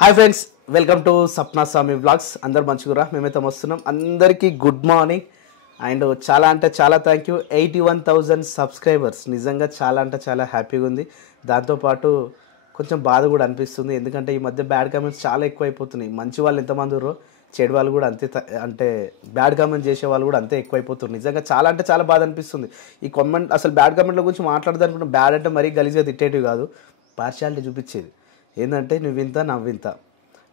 Hi friends, welcome to Sapna Swami vlogs. అందరు మంచిగురా? మేమైతే వస్తున్నాం. అందరికీ గుడ్ మార్నింగ్ అండ్ చాలా అంటే చాలా థ్యాంక్ యూ. 81,000 సబ్స్క్రైబర్స్. నిజంగా చాలా అంటే చాలా హ్యాపీగా ఉంది. దాంతోపాటు కొంచెం బాధ కూడా అనిపిస్తుంది. ఎందుకంటే ఈ మధ్య బ్యాడ్ కామెంట్స్ చాలా ఎక్కువ అయిపోతున్నాయి. మంచి వాళ్ళు ఎంతమంది ఉర్రో చెడు వాళ్ళు కూడా అంతే, అంటే బ్యాడ్ కామెంట్ చేసే వాళ్ళు కూడా అంతే ఎక్కువైపోతున్నారు. నిజంగా చాలా అంటే చాలా బాధ అనిపిస్తుంది. ఈ కామెంట్ అసలు బ్యాడ్ కామెంట్ల గురించి మాట్లాడదనుకుంటే బ్యాడ్ అంటే మరీ గలీజ్గా తిట్టేటివి కాదు, పార్షియాలిటీ చూపించేది. ఏంటంటే నువ్వు ఇంత నవ్వింత,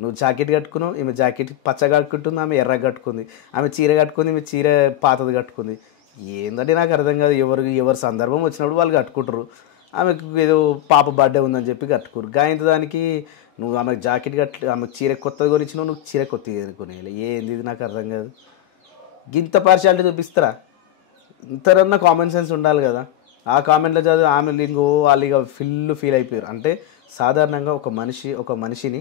నువ్వు జాకెట్ కట్టుకున్నావు, ఈమె జాకెట్ పచ్చగా కట్టుకుంటుంది, ఆమె ఎర్రగా కట్టుకుంది, ఆమె చీర కట్టుకుంది, ఈమె చీర పాతది కట్టుకుంది. ఏందంటే నాకు అర్థం కాదు. ఎవరు సందర్భం వచ్చినప్పుడు వాళ్ళు కట్టుకుంటారు. ఆమెకు ఏదో పాప బర్త్డే ఉందని చెప్పి కట్టుకోరు. గాయంత దానికి నువ్వు ఆమెకు జాకెట్ ఆమెకు చీర కొత్తది కొనిచ్చినావు, నువ్వు చీర కొత్తది కొనేయాలి. ఏంది ఇది నాకు అర్థం కాదు. గింత పార్షియాలిటీ చూపిస్తారా? ఇంతరన్నా కామన్ సెన్స్ ఉండాలి కదా. ఆ కామెంట్లో చదివి ఆమె ఇంకో వాళ్ళు ఇక ఫీల్ అయిపోయారు. అంటే సాధారణంగా ఒక మనిషిని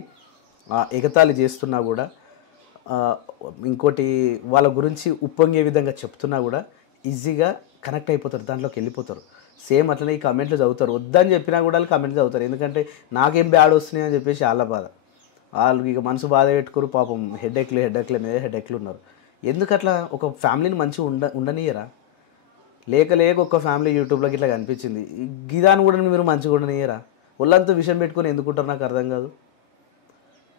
ఎగతాళి చేస్తున్నా కూడా, ఇంకోటి వాళ్ళ గురించి ఉప్పొంగే విధంగా చెప్తున్నా కూడా ఈజీగా కనెక్ట్ అయిపోతారు, దాంట్లోకి వెళ్ళిపోతారు. సేమ్ అట్లనే ఈ కమెంట్లు చదువుతారు. వద్దని చెప్పినా కూడా వాళ్ళు కమెంట్లు చదువుతారు. ఎందుకంటే నాకేం బ్యాడ్ వస్తున్నాయి అని చెప్పేసి వాళ్ళ బాధ. వాళ్ళు ఇక మనసు బాధ పెట్టుకోరు. పాపం హెడ్ఎక్ల మీద హెడ్ఎక్లు ఉన్నారు. ఎందుకు అట్లా ఒక ఫ్యామిలీని మంచిగా ఉండనియరా? లేక ఒక ఫ్యామిలీ యూట్యూబ్లోకి ఇట్లా కనిపించింది, గిదాన్ని కూడా మీరు మంచిగా ఉండనియరా? ఒళ్ళంతా విషయం పెట్టుకొని ఎందుకుంటారు నాకు అర్థం కాదు.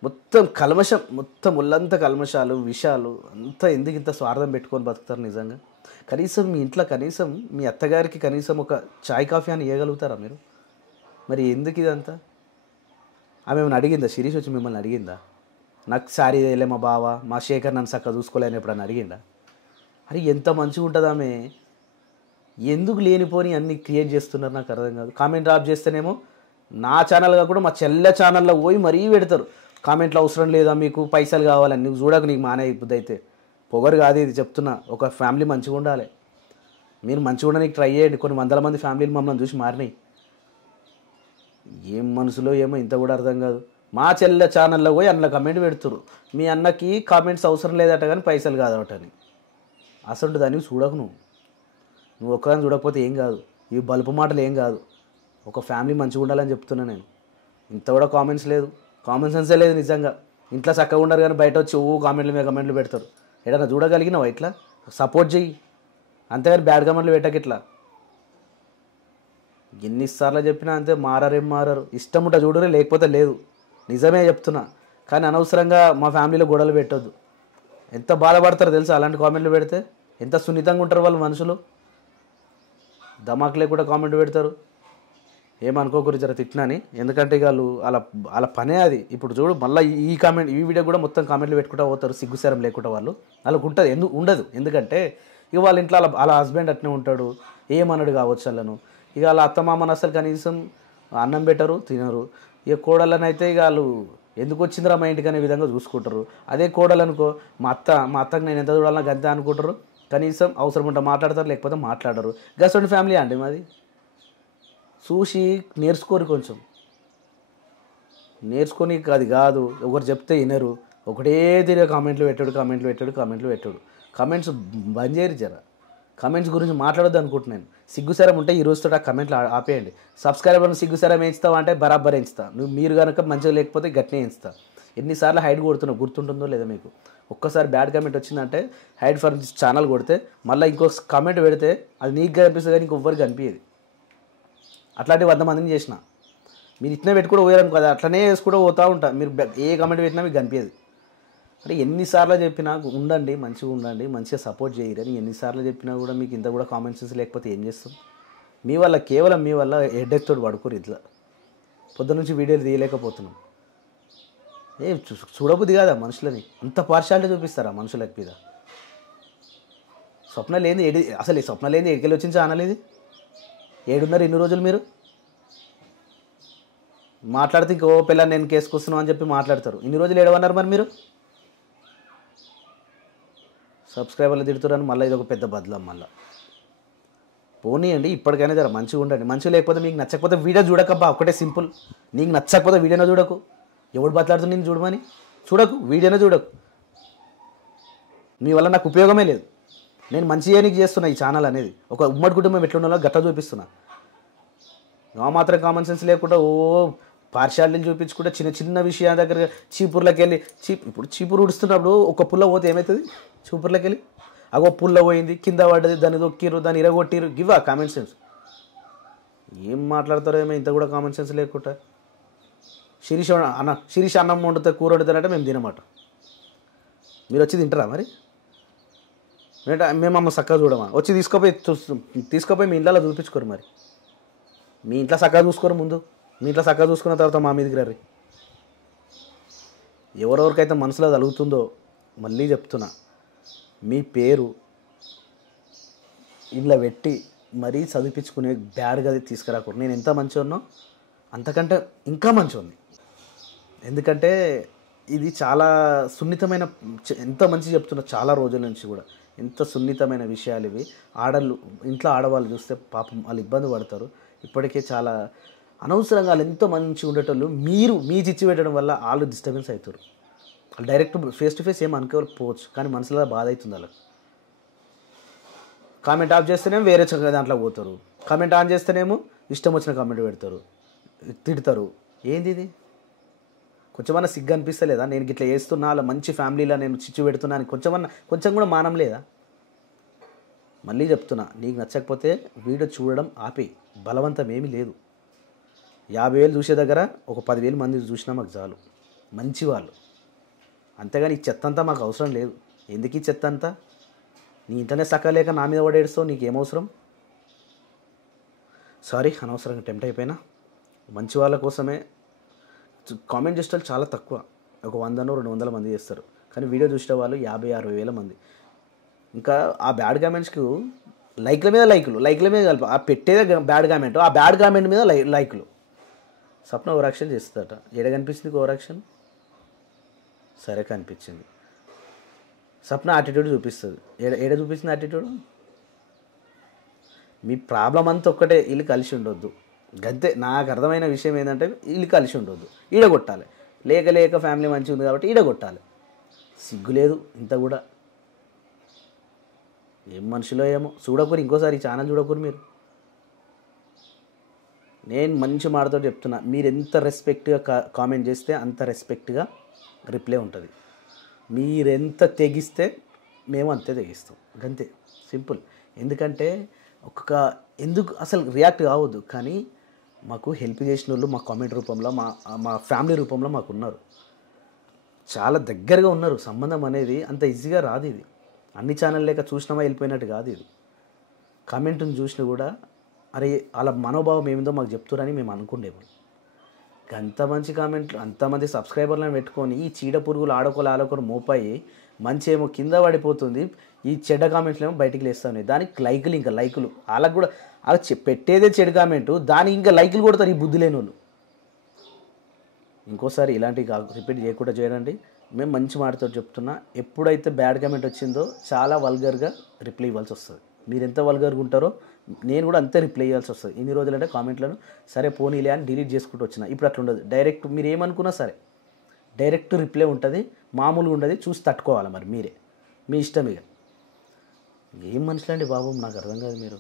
మొత్తం కల్మషం, మొత్తం ఒళ్ళంతా కల్మషాలు విషాలు అంతా. ఎందుకు ఇంత స్వార్థం పెట్టుకొని బతుకుతారు నిజంగా? కనీసం మీ ఇంట్లో కనీసం మీ అత్తగారికి కనీసం ఒక చాయ్ కాఫీ అని ఇవ్వగలుగుతారా మీరు? మరి ఎందుకు ఇదంతా? ఆమె ఏమైనా అడిగిందా? శిరీష్ వచ్చి మిమ్మల్ని అడిగిందా? నాకు శారీ వేయలే మా బావ, మా శేఖర్ నన్ను చక్కగా చూసుకోలేని ఎప్పుడన్నా అడిగిందా? అరే ఎంత మంచిగా ఉంటుంది ఆమె. ఎందుకు లేనిపోని అన్నీ క్రియేట్ చేస్తున్నారు నాకు అర్థం కాదు. కామెంట్ డ్రాప్ చేస్తేనేమో నా ఛానల్ కాకుండా మా చెల్లె ఛానల్లో పోయి మరీ పెడతారు. కామెంట్లు అవసరం లేదా మీకు, పైసలు కావాలని. నువ్వు చూడకు, నీకు మానే బుద్ధి అయితే. పొగరు కాదు ఇది చెప్తున్నా. ఒక ఫ్యామిలీ మంచిగా ఉండాలి. మీరు మంచిగా ఉండడానికి ట్రై చేయండి. కొన్ని వందల మంది ఫ్యామిలీలు మమ్మల్ని చూసి మారినాయి. ఏం మనసులో ఏమో ఇంత కూడా అర్థం కాదు. మా చెల్లె ఛానల్లో పోయి అందులో కమెంట్ పెడుతురు, మీ అన్నకి కామెంట్స్ అవసరం లేదట కానీ పైసలు కాదట అని. అసలు దాన్ని చూడకు. నువ్వు ఒక్కదాన్ని చూడకపోతే ఏం కాదు. ఇవి బలుపు మాటలు ఏం కాదు. ఒక ఫ్యామిలీ మంచిగా ఉండాలని చెప్తున్నా నేను. ఇంత కూడా కామెంట్స్ లేదు, కామన్ సెన్సే లేదు నిజంగా. ఇంట్లో చక్కగా ఉండరు కానీ బయట వచ్చి కామెంట్ల మీద కమెంట్లు పెడతారు. ఏదైనా చూడగలిగినావా? ఇట్లా సపోర్ట్ చెయ్యి, అంతేగాని బ్యాడ్ కామెంట్లు పెట్టక ఇట్లా. ఎన్నిసార్లు చెప్పినా అంతే, మారారేం మారారు. ఇష్టం ఉంటే చూడరే, లేకపోతే లేదు. నిజమే చెప్తున్నా. కానీ అనవసరంగా మా ఫ్యామిలీలో గొడవలు పెట్టొద్దు. ఎంత బాధపడతారో తెలుసా అలాంటి కామెంట్లు పెడితే? ఎంత సున్నితంగా ఉంటారు వాళ్ళు మనుషులు. ధమాక్ లేకుండా కామెంట్ పెడతారు. ఏమనుకోకూరి జర తిట్టినని. ఎందుకంటే ఇక వాళ్ళు వాళ్ళ పనే అది. ఇప్పుడు చూడు, మళ్ళీ ఈ వీడియో కూడా మొత్తం కామెంట్లు పెట్టుకుంటూ పోతారు, సిగ్గుసారం లేకుండా. వాళ్ళకు ఉంటుంది, ఉండదు. ఎందుకంటే ఇక వాళ్ళ ఇంట్లో వాళ్ళ హస్బెండ్ అట్నే ఉంటాడు, ఏమన్నాడు కావచ్చు వాళ్ళను. ఇక వాళ్ళ అత్తమామని అసలు కనీసం అన్నం పెట్టరు, తినరు. ఇక కోడళ్ళని అయితే ఇక వాళ్ళు ఎందుకు వచ్చిందిరా మా ఇంటికి అనే విధంగా చూసుకుంటారు. అదే కోడలు అనుకో, మా అత్తకు నేను ఎంత చూడాలన్నా గంతే అనుకుంటారు. కనీసం అవసరం ఉంటే మాట్లాడతారు, లేకపోతే మాట్లాడరు. గసోంటి ఫ్యామిలీ అండి మాది. చూసి నేర్చుకోరు, కొంచెం నేర్చుకొని. అది కాదు, ఒకరు చెప్తే వినరు. ఒకటే తిరిగి కామెంట్లు పెట్టాడు. కామెంట్స్ బంద్ చేయరు జర. కామెంట్స్ గురించి మాట్లాడొద్దు అనుకుంటున్నాను. సిగ్గుసరం ఉంటే ఈ రోజుతో ఆ కామెంట్లు ఆపేయండి. సబ్స్క్రైబర్ని సిగ్గుసరం వేయించుతావు అంటే బరాబర్ వేయించుతా. మీరు కనుక మంచిగా లేకపోతే గట్టినే వేయించుతా. ఎన్నిసార్లు హైడ్ కొడుతున్నావు గుర్తుంటుందో లేదా మీకు? ఒక్కసారి బ్యాడ్ కామెంట్ వచ్చిందంటే హైడ్ ఫర్ ఛానల్ కొడితే మళ్ళీ ఇంకో కామెంట్ పెడితే అది నీకు కనిపిస్తుంది కానీ ఇంకొవ్వరికి కనిపించేది. అట్లాంటి 100 మందిని చేసిన. మీరు ఇట్నే పెట్టుకుంటూ పోయారను కదా, అట్లనే వేసుకుంటూ పోతూ ఉంటా. మీరు ఏ కామెంట్ పెట్టినా మీకు కనిపించదు. అంటే ఎన్నిసార్లు చెప్పినా ఉండండి, మంచిగా ఉండండి, మంచిగా సపోర్ట్ చేయరని ఎన్నిసార్లు చెప్పినా కూడా మీకు ఇంత కూడా కామెంట్ సెన్స్ లేకపోతే ఏం చేస్తాం? కేవలం మీ వల్ల హెడ్ఎక్ తోటి పడుకోరు. ఇట్లా పొద్దు నుంచి వీడియోలు తీయలేకపోతున్నాం. చూడబుద్ది కాదా మనుషులని? అంత పార్షాలిటీ చూపిస్తారా మనుషులకి మీద? స్వప్న లేని అసలు ఈ స్వప్న లేని ఎడికెళ్ళి వచ్చిన ఛానల్ ఇది. ఏడున్నారు ఇన్ని రోజులు మీరు మాట్లాడితే ఇంకో పిల్లని నేను కేసుకొస్తున్నావు అని చెప్పి మాట్లాడతారు. ఇన్ని రోజులు ఏడవన్నారు మరి మీరు? సబ్స్క్రైబర్లు తిడుతున్నారని మళ్ళీ ఇది ఒక పెద్ద బదలం. మళ్ళీ పోనీయండి, ఇప్పటికైనా జర మంచిగా ఉండండి. మంచిగా లేకపోతే మీకు నచ్చకపోతే వీడియో చూడకబ్బా, ఒకటే సింపుల్. నీకు నచ్చకపోతే వీడియోనే చూడకు. ఎవడు బతలాడుతుంది నేను చూడమని? చూడకు, వీడియోనే చూడకు. మీ వల్ల నాకు ఉపయోగమే లేదు. నేను మంచిగా నీకు చేస్తున్నా. ఈ ఛానల్ అనేది ఒక ఉమ్మడి కుటుంబం ఎట్లుండాలో గట్ట చూపిస్తున్నా. మాత్రం కామన్ సెన్స్ లేకుండా పార్షాలిటీలు చూపించుకుంటే చిన్న చిన్న విషయాల దగ్గర చీపుర్లోకి వెళ్ళి ఇప్పుడు చీపురు ఉడుస్తున్నప్పుడు ఒక పుల్ల పోతే ఏమవుతుంది? చీపుర్లోకి వెళ్ళి అగో పుల్ల పోయింది, కింద పడ్డది, దాన్ని దొక్కిరు, దాన్ని ఇరగొట్టిరు. గివా కామన్ సెన్స్? ఏం మాట్లాడతారో ఏమో ఇంత కూడా కామన్ సెన్స్ లేకుండా. శిరీష అన్నం వండుతా కూర వండుతారంటే మేము తినమాట. మీరు వచ్చి తింటారా మరి? మేము అమ్మ చక్కగా చూడమా? వచ్చి తీసుకుపోయి మీ ఇంట్లో చూపించుకోరు. మరి మీ ఇంట్లో చక్కగా చూసుకోరు. ముందు మీ ఇంట్లో చక్కగా చూసుకున్న తర్వాత మా మీదకి రండి. ఎవరెవరికైతే మనసులో తలుగుతుందో మళ్ళీ చెప్తున్నా, మీ పేరు ఇంట్లో పెట్టి మరీ చదివించుకునే బ్యాడ్గా తీసుకురాకూడదు. నేను ఎంత మంచిగా అంతకంటే ఇంకా మంచి ఉంది. ఎందుకంటే ఇది చాలా సున్నితమైన, ఎంత మంచి చెప్తున్నా చాలా రోజుల నుంచి కూడా, ఎంత సున్నితమైన విషయాలు ఇవి. ఇంట్లో ఆడవాళ్ళు చూస్తే పాపం వాళ్ళు ఇబ్బంది పడతారు. ఇప్పటికే చాలా అనవసరంగా వాళ్ళు ఎంతో మంచిగా ఉండేటోళ్ళు మీ చిచ్చి పెట్టడం వల్ల వాళ్ళు డిస్టర్బెన్స్ అవుతారు. వాళ్ళు డైరెక్ట్ ఫేస్ టు ఫేస్ ఏం అనుకోకపోవచ్చు, కానీ మనసులో బాధ అవుతుంది వాళ్ళకి. కామెంట్ ఆఫ్ చేస్తేనేమో వేరే దాంట్లో పోతారు, కామెంట్ ఆన్ చేస్తేనేమో ఇష్టం వచ్చిన కామెంట్ పెడతారు, తిడతారు. ఏంది ఇది? కొంచెమన్నా సిగ్గు అనిపిస్తలేదా? నేను ఇట్లా చేస్తున్నా, అలా మంచి ఫ్యామిలీలో నేను చిచ్చు పెడుతున్నాను, కొంచెం కూడా మానం లేదా? మళ్ళీ చెప్తున్నా, నీకు నచ్చకపోతే వీడియో చూడడం ఆపి, బలవంతం ఏమీ లేదు. 50,000 చూసే దగ్గర ఒక 10,000 మంది చూసినా మాకు చాలు, మంచి వాళ్ళు. అంతేగాని ఈ చెత్త అంతా మాకు అవసరం లేదు. ఎందుకు ఈ చెత్త అంతా? నీ ఇంటనే సక్కలేక నా మీద పడేస్తావు, నీకేమవసరం? సారీ, అనవసరంగా టెంప్ట్ అయిపోయినా. మంచి వాళ్ళ కోసమే కామెంట్ చేసే వాళ్ళు చాలా తక్కువ, ఒక 100-200 మంది చేస్తారు. కానీ వీడియో చూసే వాళ్ళు 50,000-60,000 మంది. ఇంకా ఆ బ్యాడ్ కామెంట్స్కి లైక్ల మీద కలిపి ఆ పెట్టేదే బ్యాడ్ కామెంట్, ఆ బ్యాడ్ కామెంట్ మీద లైక్లు. సప్న ఓవరాక్షన్ చేస్తుందట. ఏడ కనిపిస్తుంది ఓవరాక్షన్? సరే కనిపించింది. సప్న యాటిట్యూడ్ చూపిస్తుంది. ఏడ చూపిస్తుంది యాటిట్యూడ్? మీ ప్రాబ్లం అంతా ఒక్కటే, వీళ్ళు కలిసి ఉండొద్దు. గంతే. నాకు అర్థమైన విషయం ఏంటంటే వీళ్ళు కలిసి ఉండొద్దు, ఈడగొట్టాలి. లేక ఫ్యామిలీ మంచిగా ఉంది కాబట్టి ఈడగొట్టాలి. సిగ్గు లేదు ఇంత కూడా. ఏం మనుషులో ఏమో. చూడకూరు, ఇంకోసారి ఈ ఛానల్ చూడకూరు మీరు. నేను మంచి మాటతో చెప్తున్నా, మీరు ఎంత రెస్పెక్ట్గా కామెంట్ చేస్తే అంత రెస్పెక్ట్గా రిప్లై ఉంటుంది. మీరెంత తెగిస్తే మేము అంతే తెగిస్తాం, అంతే సింపుల్. ఎందుకంటే ఎందుకు అసలు రియాక్ట్ కావద్దు, కానీ మాకు హెల్ప్ చేసిన వాళ్ళు మా కామెంట్ రూపంలో, మా ఫ్యామిలీ రూపంలో మాకు ఉన్నారు, చాలా దగ్గరగా ఉన్నారు. సంబంధం అనేది అంత ఈజీగా రాదు. ఇది అన్ని ఛానల్ లేక చూసినామా వెళ్ళిపోయినట్టు కాదు. ఇది కామెంట్ని చూసినా కూడా అరే వాళ్ళ మనోభావం ఏమిందో మాకు చెప్తారని మేము అనుకుండేము. అంత మంచి కామెంట్లు, అంతమంది సబ్స్క్రైబర్లను పెట్టుకొని ఈ చీడ పురుగులు ఆడొకరు మోపాయి మంచి ఏమో కింద పడిపోతుంది. ఈ చెడ్డ కామెంట్లు ఏమో బయటికి లేస్తాయి. దానికి లైకులు, ఇంకా లైకులు. వాళ్ళకు కూడా అలా పెట్టేదే చెడు కామెంటు, దానికి ఇంకా లైకులు కొడతారు ఈ బుద్ధి లేని వాళ్ళు. ఇంకోసారి ఇలాంటివి రిపీట్ చేయకుండా చేయండి. మేము మంచి మాటతో చెప్తున్నా, ఎప్పుడైతే బ్యాడ్ కామెంట్ వచ్చిందో చాలా వల్గర్గా రిప్లై ఇవ్వాల్సి వస్తుంది. మీరు ఎంత వల్గర్గా ఉంటారో నేను కూడా అంతే రిప్లై ఇవ్వాల్సి వస్తుంది. ఇన్ని రోజులంటే కామెంట్లను సరే పోనీలే అని డిలీట్ చేసుకుంటూ వచ్చిన. ఇప్పుడు అట్లా ఉండదు. డైరెక్ట్ మీరు ఏమనుకున్నా సరే డైరెక్ట్ రిప్లై ఉంటుంది, మామూలుగా ఉండదు. చూసి తట్టుకోవాలి మరి మీరే, మీ ఇష్టం. ఇక ఏం మనుషులండి బాబు, నాకు అర్థం కాదు. మీరు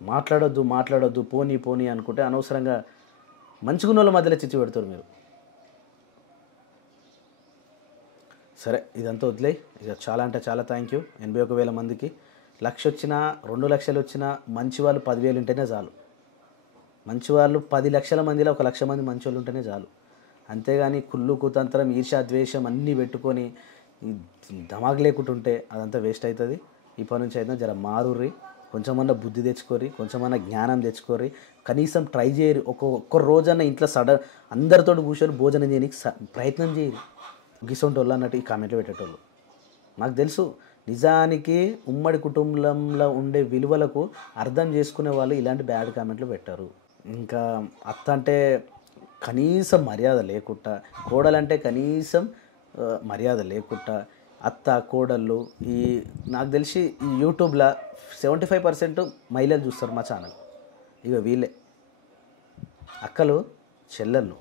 మాట్లాడొద్దు పోనీ అనుకుంటే అనవసరంగా మంచిగున్న వాళ్ళ మధ్యలో చిచ్చు పెడతారు మీరు. సరే ఇదంతా వదిలే. ఇక చాలా అంటే చాలా థ్యాంక్ యూ. 81,000 మందికి 1,00,000 వచ్చినా 2 లక్షలు వచ్చినా మంచి వాళ్ళు 10,000 ఉంటేనే చాలు. మంచి వాళ్ళు 10 లక్షల మందిలో 1,00,000 మంది మంచి వాళ్ళు ఉంటేనే చాలు. అంతేగాని కుళ్ళు కుతంత్రం ఈర్ష్య ద్వేషం అన్నీ పెట్టుకొని దమాగ్ లేకుంటుంటే అదంతా వేస్ట్ అవుతుంది. ఇప్పటి నుంచి అయితే జర మారుర్రి, కొంచెమన్నా బుద్ధి తెచ్చుకోరి, కొంచెమన్నా జ్ఞానం తెచ్చుకోరి. కనీసం ట్రై చేయరు. ఒక్క రోజన్నా ఇంట్లో అందరితో కూర్చొని భోజనం చేయడానికి ప్రయత్నం చేయరు. గిసొంటి వాళ్ళు అన్నట్టు ఈ కామెంట్లు పెట్టేటోళ్ళు నాకు తెలుసు. నిజానికి ఉమ్మడి కుటుంబంలో ఉండే విలువలకు అర్థం చేసుకునే వాళ్ళు ఇలాంటి బ్యాడ్ కామెంట్లు పెట్టారు. ఇంకా అత్త అంటే కనీసం మర్యాద లేకుండా, కోడలంటే కనీసం మర్యాద లేకుండా, అత్త కోడళ్ళు నాకు తెలిసి ఈ యూట్యూబ్లో 75% మహిళలు చూస్తారు మా ఛానల్. ఇక వీళ్ళే అక్కలు చెల్లెళ్ళు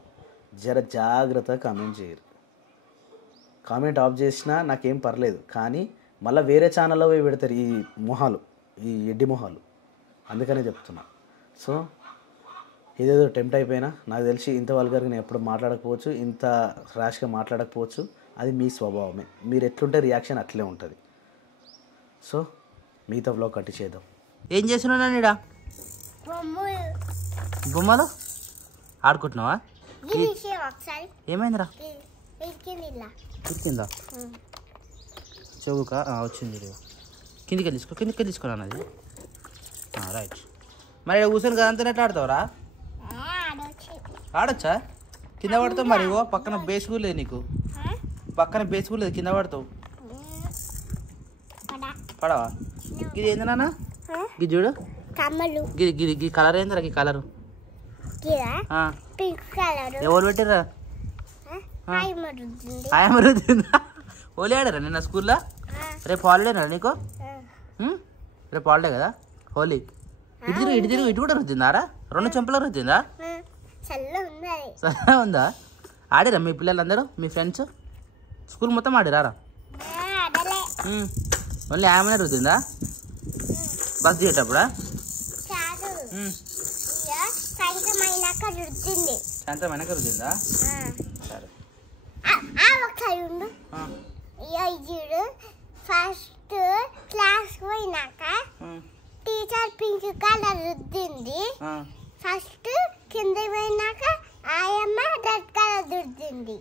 జర జాగ్రత్తగా కామెంట్ చేయరు. కామెంట్ ఆఫ్ చేసినా నాకేం పర్లేదు, కానీ మళ్ళీ వేరే ఛానల్లో పోయి పెడతారు ఈ ఎడ్డి మొహాలు. అందుకనే చెప్తున్నా. సో ఇదేదో టెంప్ట్ అయిపోయినా నాకు తెలిసి ఇంత వల్గర్గా నేను ఎప్పుడు మాట్లాడకపోవచ్చు, ఇంత ర్యాష్గా మాట్లాడకపోవచ్చు. అది మీ స్వభావమే. మీరు ఎట్లుంటే రియాక్షన్ అట్లే ఉంటుంది. సో మిగతా వ్లాగ్ కట్టి చేద్దాం. ఏం చేస్తున్నావు నీడా? బొమ్మలు ఆడుకుంటున్నావా? ఏమైందిరా? ఇరికిందా? చెవుకా వచ్చింది. కిందికి తీసుకోరా అన్నది. రైట్. మరి కూర్చొని కదా అంతా ఎట్లా ఆడతావురా? ఆడొచ్చా? కింద పడతావు మరి. ఓ పక్కన బేస్ కూడా లేదు నీకు, పక్కన బేస్ కూడా లేదు, కింద పడతావు. పడవా? ఇది ఏంది నాన్న? ఇది చూడు, గిది గిది గీ కలర్ ఏందిరా? ఈ కలరు ఎవరు పెట్టిర్రా? ఆయమరుద్దిందా? హోలీ ఆడారా నిన్న స్కూల్లో? రేపు హాలిడేనా నీకు? రేపు హాలిడే కదా హోలీ. ఇటు తిరుగు ఇటు కూడా రుద్దిందారా? 2 చెంపలు రుద్దిందా? సరే ఉందా? ఆడిరా మీ పిల్లలందరూ, మీ ఫ్రెండ్స్ స్కూల్ మొత్తం ఆడిరారా? ఓన్లీ ఆయమనే రుద్దిందా? బస్ దిగేటప్పుడా? సాయంత్రం అయినాక రుద్దిందా? సరే. ఫస్ట్ క్లాస్ పోయినాక టీచర్ పింక్ కలర్ రుద్దింది. ఫస్ట్ కింద పోయినాక ఆయమ్మ రెడ్ కలర్ రుద్దింది.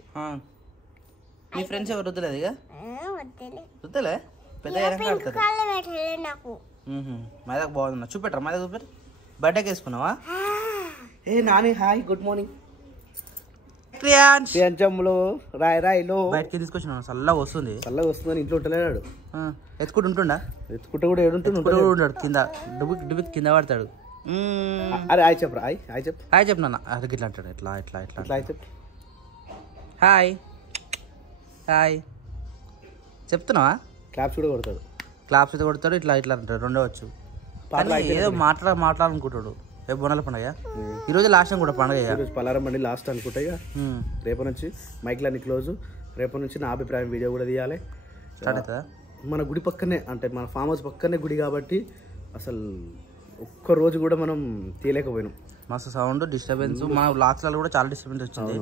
మీ ఫ్రెండ్స్ ఎవరు రుద్దలేదు? ఇక రుద్దలే పెద్ద నాకు మైదాకు బాగుంది. చూపెట్టరా? మైదాకు చూపెట్టు. బర్త్డేకి వేసుకున్నావా? ఏ నాని హాయ్, గుడ్ మార్నింగ్. చెమ్ములు రాయిలో బయటకి తీసుకొచ్చిన చల్లగా వస్తుంది. చల్లగా వస్తుందని ఇంట్లో ఉంటలేడు. ఎత్తుకుంటూ ఉంటుండా? ఎత్తుకుంటా కూడా ఏడుంటున్నాడు. కింద డుబిక్ కింద పడతాడు. అరే హాయ్ చెప్పరా? హాయ్ చెప్పు. హాయ్ చెప్పు నాన్న. అది ఇట్లా అంటాడు. ఇట్లా ఇట్లా ఇట్లా హాయ్ చెప్పు. హాయ్ హాయ్ చెప్తున్నావా? క్లాప్స్ కూడా కొడతాడు. క్లాప్స్ అయితే కొడతాడు. ఇట్లా ఇట్లా అంటాడు. రెండో వచ్చు. ఏదో మాట్లాడాలనుకుంటాడు. రేపు బోనాల పండుగ. ఈరోజు లాస్ట్ కూడా పండుగ. పలారం బండి లాస్ట్ అనుకుంటా. ఇక రేపు నుంచి మైక్లన్నీ క్లోజ్. రేపటి నుంచి నా అభిప్రాయం వీడియో కూడా తీయాలి. స్టార్ట్ అవుతుందా? మన గుడి పక్కనే, అంటే మన ఫామ్ హౌస్ పక్కనే గుడి కాబట్టి అసలు ఒక్క రోజు కూడా మనం తీయలేకపోయినాం. మస్తు సౌండ్ డిస్టర్బెన్స్. మన వ్లాగ్స్లలో కూడా చాలా డిస్టర్బెన్స్ వచ్చింది.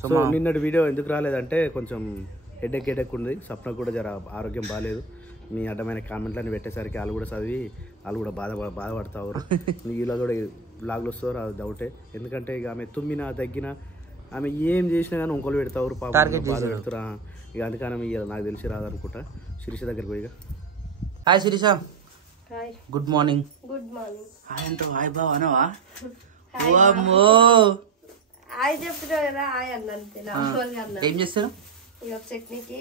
సో నిన్నటి వీడియో ఎందుకు రాలేదంటే కొంచెం హెడేక్ ఉంది. సప్నకు కూడా జర ఆరోగ్యం బాగాలేదు. మీ అడ్డమైన కామెంట్లని పెట్టేసరికి వాళ్ళు కూడా చదివి వాళ్ళు కూడా బాధపడతారు. ఇలా కూడా బ్లాగ్లు వస్తారు, అది డౌటే. ఎందుకంటే ఇక ఆమె తుమ్మినా తగ్గినా ఆమె ఏం చేసినా కానీ ఇంకోళ్ళు పెడతారు, బాధ పెడతారా. ఇక అందుకని నాకు తెలిసి రాదనుకుంటా. శిరీష దగ్గరికి పోయిగా. Hi Sirisha. Good morning. Good morning. Hi అంటూ హాయ్ బావ అనవా? అమ్మో హాయ్ చెప్తున్నా కదా. హాయ్ అన్న. ఏం చేస్తారు? ఇక చట్నీకి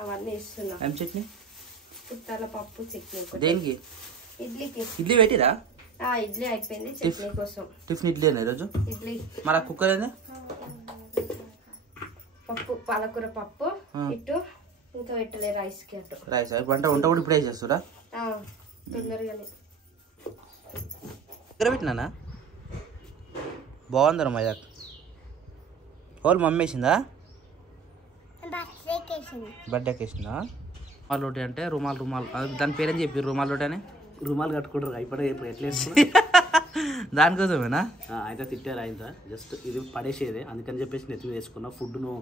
అవన్నీ ఇస్తున్నా. ఏం చట్నీ? పుట్టాల పప్పు చట్నీ. దేనికి? ఇడ్లీకి. ఇడ్లీ పెట్టిరా? ఇడ్లీ అయిపోయింది. చట్నీ కోసం టిఫిన్ ఇడ్లీ అన్న ఈరోజు. ఇడ్లీ మరి ఆ కుక్కర్ ఏంది? పప్పు, పాలకూర పప్పు ఇటు ఇంకా పెట్టలే రైస్ కి. అటు రైస్ వంట కూడా ఇప్పుడే చేస్తురా? తొందరగానే దగ్గర పెట్టినానా? బాగుందరా మైదాక్. వాళ్ళు మమ్మీ వేసిందా? బర్త్డేకి వేసిందా? రుమాల్ రోటీ అంటే రుమాల్ దాని పేరేం చెప్పి? రుమాల్ రోటీ అని. రుమాలు కట్టుకుంటారు అయిపోయి ఎట్లా దానికోసమేనా? ఆయన తిట్టారు. ఆయన జస్ట్ ఇది పడేసేదే, అందుకని చెప్పేసి నెత్తి మీద వేసుకున్నా. ఫుడ్ను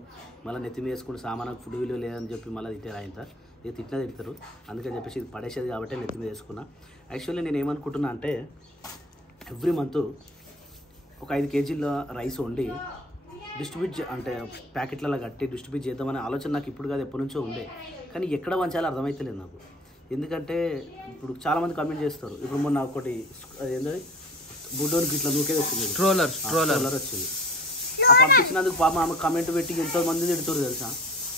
మళ్ళీ నెత్తి మీద వేసుకుంటే సామాన్లకు ఫుడ్ విలువ లేదని చెప్పి మళ్ళీ తిట్టారు. ఆయన ఇది తిడతారు. అందుకని చెప్పేసి ఇది పడేసేది కాబట్టి నెత్తి మీద వేసుకున్నా. యాక్చువల్లీ నేను ఏమనుకుంటున్నా అంటే ఎవ్రీ మంత్ ఒక 5 కేజీల రైస్ వండి డిస్ట్రిబ్యూట్ అంటే ప్యాకెట్లలో కట్టి డిస్ట్రిబ్యూట్ చేద్దామనే ఆలోచన నాకు ఇప్పుడు కాదు, ఎప్పటి నుంచో ఉండే. కానీ ఎక్కడ వంచాలో అర్థమవుతలేదు నాకు. ఎందుకంటే ఇప్పుడు చాలామంది కమెంట్ చేస్తారు. ఇప్పుడు మొన్న ఒకటి ఏంటంటే బుడ్డోనికి ఇట్లా నూకేది వచ్చింది, ట్రోలర్ వచ్చింది. ఆ పంపించినందుకు పాప ఆమె కమెంట్ పెట్టి ఎంతోమంది తిడుతారు తెలుసా.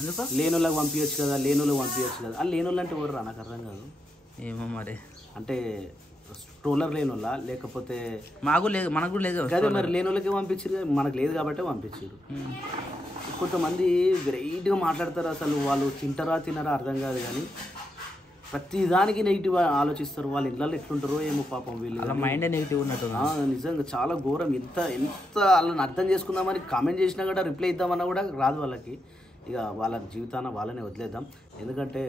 ఎందుకు? లేనోళ్ళకి పంపించచ్చు కదా, లేనోళ్ళకి పంపించచ్చు కదా. అది లేనోళ్ళు అంటే ఎవరు రా? నాకు అర్థం కాదు. ఏమో మరి. అంటే ట్రోలర్ లేనోళ్ళ లేకపోతే మాకు లేదు, మనకు లేదు కదా. మరి లేనోళ్ళకి పంపించారు కదా, మనకు లేదు కాబట్టి పంపించారు. కొంతమంది గ్రేట్గా మాట్లాడతారు. అసలు వాళ్ళు తినరా అర్థం కాదు. కానీ ప్రతి దానికి నెగిటివ్ ఆలోచిస్తారు. వాళ్ళ ఇళ్ళల్లో ఎట్లుంటారో ఏమో పాపం వీళ్ళు. మైండ్ నెగిటివ్ ఉన్నట్టు. నిజంగా చాలా ఘోరం. ఎంత వాళ్ళని అర్థం చేసుకుందామని కామెంట్ చేసినా కూడా రిప్లై ఇద్దామన్నా కూడా రాదు వాళ్ళకి. ఇక వాళ్ళ జీవితాన వాళ్ళనే వదిలేద్దాం. ఎందుకంటే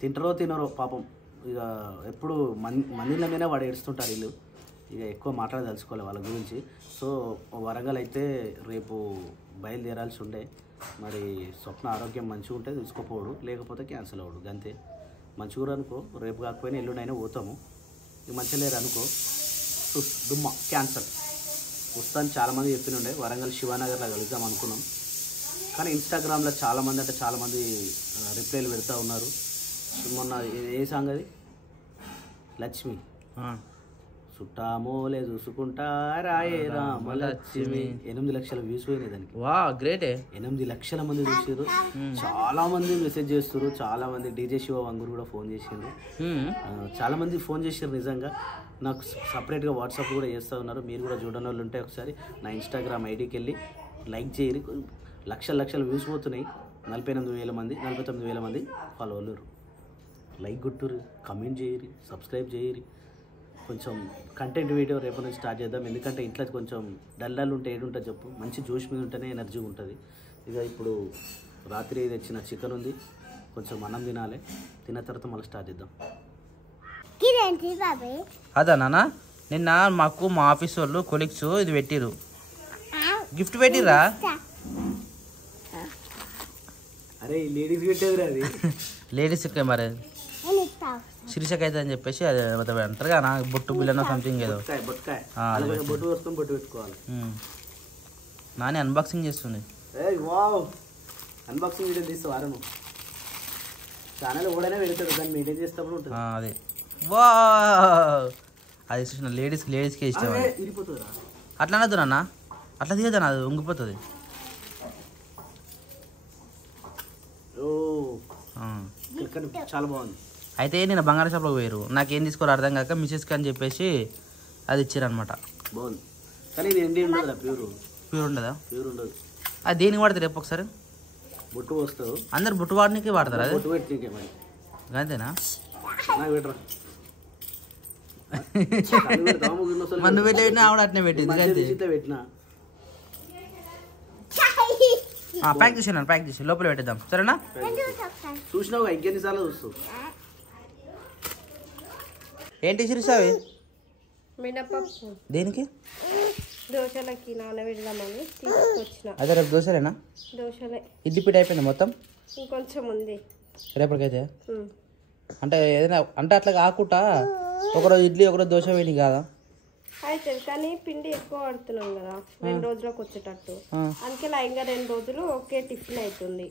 తినరో పాపం. ఇక ఎప్పుడు మందిల మీద వాడు ఏడుస్తుంటారు వీళ్ళు. ఇక ఎక్కువ మాట్లాడదలుచుకోవాలి వాళ్ళ గురించి. సో వరంగల్ అయితే రేపు బయలుదేరాల్సి ఉండే, మరి స్వప్న ఆరోగ్యం మంచిగా ఉంటే చూసుకోపోడు, లేకపోతే క్యాన్సిల్ అవ్వడు. అంతే. మంచిగా అనుకో, రేపు కాకపోయినా ఎల్లుండైనా పోతాము. ఇక మంచిగా లేరు అనుకో, దుమ్మ క్యాన్సల్. వస్తాను చాలామంది చెప్పినుండే, వరంగల్ శివానగర్లో కలుద్దాం అనుకున్నాం. కానీ ఇన్స్టాగ్రామ్లో చాలామంది రిప్లైలు పెడతా ఉన్నారు. మొన్న ఏ సాంగ్ అది, లక్ష్మి చుట్టామోలే చూసుకుంటా రాయే రామ లక్ష్మి, 8 లక్షల వ్యూస్ పోయినాయి దానికి. వా గ్రేటే. 8 లక్షల మంది చూసారు. చాలా మంది మెసేజ్ చేస్తారు, చాలా మంది. డీజే శివ వంగురు కూడా ఫోన్ చేసిండ్రు, చాలా మంది ఫోన్ చేసారు. నిజంగా నాకు సపరేట్గా వాట్సాప్ కూడా చేస్తూ ఉన్నారు. మీరు కూడా చూడని వాళ్ళు ఉంటే ఒకసారి నా ఇన్స్టాగ్రామ్ ఐడికి వెళ్ళి లైక్ చేయరు. లక్షల వ్యూస్ పోతున్నాయి. 48,000 మంది 49,000 మంది ఫాలోవర్లు. లైక్ కొట్టురు, కమెంట్ చేయరు, సబ్స్క్రైబ్ చేయరు. కొంచెం కంటెంట్ వీడియో రేపు నుంచి స్టార్ట్ చేద్దాం. ఎందుకంటే ఇంట్లో కొంచెం డల్ ఉంటే ఏడుంటుంది చెప్పు, మంచి జోష్ మీద ఉంటేనే ఎనర్జీ ఉంటుంది. ఇక ఇప్పుడు రాత్రి తెచ్చిన చికెన్ ఉంది, కొంచెం అన్నం తినాలి. తిన్న తర్వాత మళ్ళీ స్టార్ట్ చేద్దాం. అదా నాన్న, నిన్న మాకు మా ఆఫీస్ వాళ్ళు కొలీగ్స్ ఇది పెట్టిరు, గిఫ్ట్ పెట్టిర్రా. అరే లేడీస్ పెట్టేది అది. లేడీస్ మరి శిరీషకి అయితే అని చెప్పేసి అది అంటారు కదా, బొట్టు బిల్లనో సంథింగ్ ఏదో. బొట్టు వస్తుంది, బొట్టు పెట్టుకోవాలి. నాని అన్బాక్సింగ్ చేస్తుంది. అన్బాక్సింగ్ వీడియో తీస్తావా నువ్వు? ఛానల్ ఓడైనా పెడతాడు, దాన్ని మెయింటైన్ చేసేటప్పుడు ఉంటుంది. అదే వా, అది చూసిన లేడీస్కి ఇష్టం. అట్లా అనద్దు నాన్న, అట్లా తీయద్దు, అది ఉంగిపోతుంది. చాలా బాగుంది. అయితే నేను బంగారం షాప్లోకి పోయారు, నాకేం తీసుకోవాలి అర్థం కాక మిసెస్కి అని చెప్పేసి అది ఇచ్చారు అనమాట. బాగుంది, కానీ ఇది ఎండి ఉండదు, ప్యూర్ ఉండదా? ప్యూర్ ఉండదు. అది దేనికి వాడతారు రేపు ఒకసారి? బొట్టు వస్తావు, అందరు బొట్టు వాడడానికి వాడతారు. అది బొట్టు పెట్టికే మరి అంతేనా? నాకు పెట్టరా, మన పెట్టినా ఆవిడ అట్నే పెట్టింది. పెట్టినా ప్యాక్ చేసి లోపల పెట్టేద్దాం, సరేనా? చూసినావు ఇంకెన్నిసార్లు చూస్తావు. ఏంటి చూసావి? మినపప్పు దేనికి? దోశలకి నానబెడదామని తీసుకొచ్చిన. అదే రేపు దోశలేనా? దోశలే. ఇడ్లీ పీట అయిపోయింది మొత్తం, ఇంకొంచెం ఉంది రేపటికైతే. అంటే ఏదైనా అంటే అట్లా కాకుండా ఒకరోజు ఇడ్లీ ఒకరోజు దోశ వేయని కాదా? అవుతుంది, కానీ పిండి ఎక్కువ పడుతున్నాం కదా 2 రోజులకు వచ్చేటట్టు, అందుకే లైన్గా 2 రోజులు ఒకే టిఫిన్ అవుతుంది.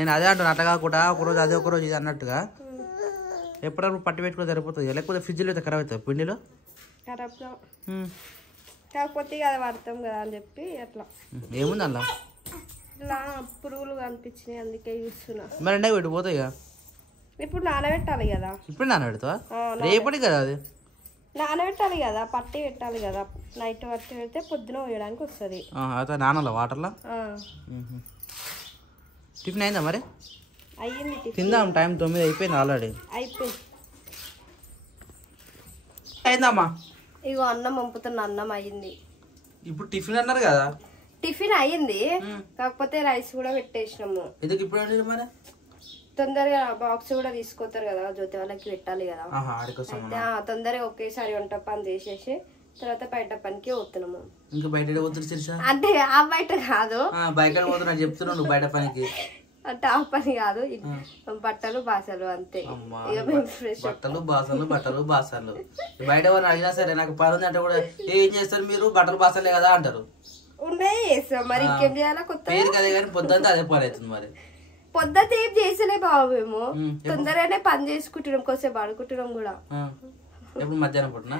నేను అదే అంటాను, అట్లా కాకుండా ఒకరోజు అదే ఒకరోజు ఇది అన్నట్టుగా ఎప్పుడప్పుడు పట్టి పెట్టుకుని సరిపోతుంది. లేకపోతే ఫ్రిడ్జ్లో అయితే ఖరాబ్ అవుతుంది పిండిలో. ఖరాబ్ కాకపోతే అది పడతాం కదా అని చెప్పి అట్లా. ఏముంది అలా? ఇలా పురుగులు కనిపించినాయి, అందుకే చూస్తున్నా. మరి ఎండకి పెట్టి పోతాయి ఇక. ఇప్పుడు నానబెట్టాలి కదా. ఇప్పుడు నానబెడతావా? రేపటి కదా అది. నానబెట్టాలి కదా, పట్టి పెట్టాలి కదా. నైట్ పట్టి పెడితే పొద్దున వేయడానికి వస్తుంది. అయితే నానలా వాటర్లో. టిఫిన్ అయిందా మరి? అయ్యింది. తిందాం, టైం 9 అయిపోయింది ఆల్రెడీ. అయిపోయింది. అయిందమ్మా? ఇగో అన్నం పంపుతున్న, అన్నం అయ్యింది. ఇప్పుడు టిఫిన్ అన్నారు కదా? టిఫిన్ అయ్యింది, కాకపోతే రైస్ కూడా పెట్టేసినాము. ఎందుకు ఇప్పుడు మరి? తొందరగా బాక్స్ కూడా తీసుకొస్తారు కదా, జ్యోతి వాళ్ళకి పెట్టాలి కదా. అయితే తొందరగా ఒకేసారి వంట పని చేసేసి తర్వాత బయట పనికి పోతున్నాము. ఇంకా బయట పోతుంది తెలుసా? అంటే ఆ బయట కాదు, బయట పోతున్నా చెప్తున్నాను, బయట పనికి అంటే ఆ పని కాదు, బట్టలు బాసలు అంతే. బట్టలు బాసలు బయట ఎవరు అడిగినా సరే నాకు పని ఉంది అంటే కూడా ఏం చేస్తారు మీరు, బట్టలు బాసలే కదా అంటారు. ఉన్నాయి చేస్తాం, మరి ఇంకేం చేయాలా? కొత్త పేరు కదే కానీ పొద్దుంతా అదే పని అవుతుంది. మరి పొద్దుత ఏం చేసలే బాబు, మేము తొందరగానే పని చేసుకుంటున్నాం, కొంచెం పడుకుంటున్నాం కూడా. ఎప్పుడు మధ్యాహ్నం పుట్టినా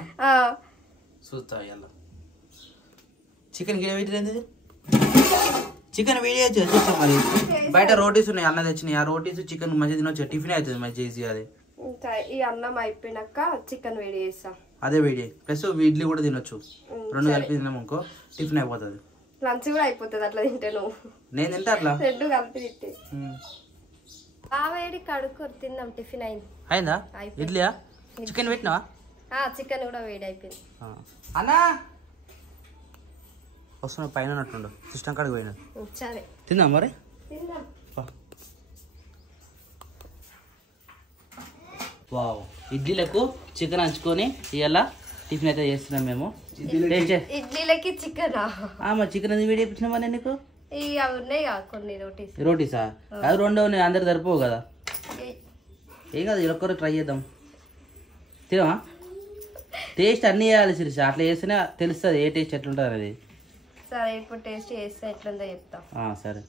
చూస్తా. ఇలా చికెన్ గిడ పెట్టింది, చికెన్ వీడియో చూస్తాం. మరి బయట రోటీస్ ఉన్నాయి, అన్న తెచ్చినాయి, ఆ రోటీస్ చికెన్ మంచిగా తినొచ్చు, టిఫిన్ అవుతుంది మంచి ఈజీ. అది ఈ అన్నం అయిపోయినాక చికెన్ వేడి చేస్తా, అదే వేడి ప్లస్ ఇడ్లీ కూడా తినొచ్చు. 2 కలిపి తిన్నాం అనుకో టిఫిన్ అయిపోతుంది, లంచ్ కూడా అయిపోతుంది. అట్లా తింటే నువ్వు, నేను తింటా అట్లా 2 కలిపి తింటే. వేడి కడుక్కు తిందాం. టిఫిన్ అయిందా? ఇడ్లీయా? చికెన్ పెట్టినావా? చికెన్ కూడా వేడి అయిపోయింది. అన్నా వస్తున్నా, పైన ఉన్నట్టుండు, సిస్టమ్ కాడికి పోయినా. సరే తిందాం మరి. వావ్, ఇడ్లీలకు చికెన్ హంచుకొని ఇవాళ టిఫిన్ అయితే చేస్తున్నాం మేము. టేస్ట్ ఇడ్లీలకి చికెన్ మా చికెన్ ఎందుకు వీడియో ఇప్పించినామా నేను నీకు? అవి ఉన్నాయి కొన్ని రోటీసా? అది 2 ఉన్నాయి, అందరు సరిపోవు కదా. ఏం కాదు, ఒక్కరు ట్రై చేద్దాం. తినవా? టేస్ట్ అన్నీ వేయాలి శిరీష, అట్లా చేస్తేనే తెలుస్తుంది ఏ టేస్ట్ ఎట్లుంటుంది అనేది. సరే ఇప్పుడు టేస్ట్ చేస్తే ఎట్లుందో చెప్తా. సరే.